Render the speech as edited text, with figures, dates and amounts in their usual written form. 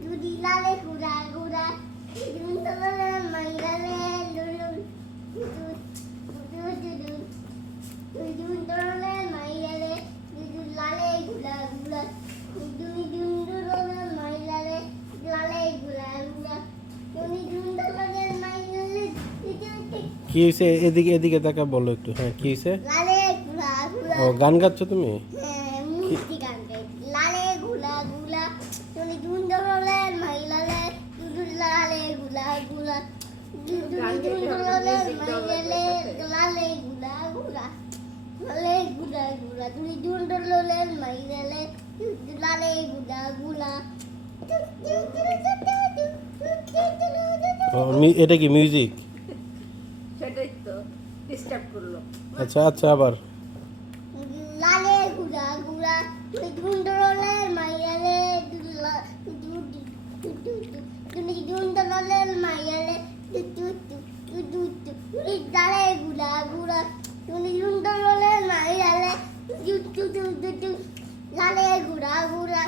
দুদি লালে গুড়া গুড়া দুন্দলে মাইলালে দুন্দলে মাইলালে লালে গুড়া গুড়া দুন্দলে মাইলালে লালে গুড়া গুড়া দুন্দলে মাইলালে কি হয়েছে? এদিকে এদিকে তাকা বলো একটু। হ্যাঁ, কি হয়েছে? লালে গুড়া গুড়া ও, গান গাচ্ছ তুমি? মুক্তি গান গাই লালে গুলা গুলা তুমি দুন্দলে মাইলালে লালে গুলা গুলা দুন্দলে মাইলালে লালে গুলা গুলা লালে গুলা গুলা তুমি দুন্দলে মাইলালে লালে গুলা গুলা ও, এটা কি মিউজিক? সেটাই তো ডিস্টার্ব করলো। আচ্ছা আচ্ছা, আবার লালে গুলা গুলা তুমি দুন্দলে মাইলালে তুমি দুন্দলে মাইলালে লালে গুলা গুলা তুমি দুন্দলে মাইলালে লালে গুলা গুলা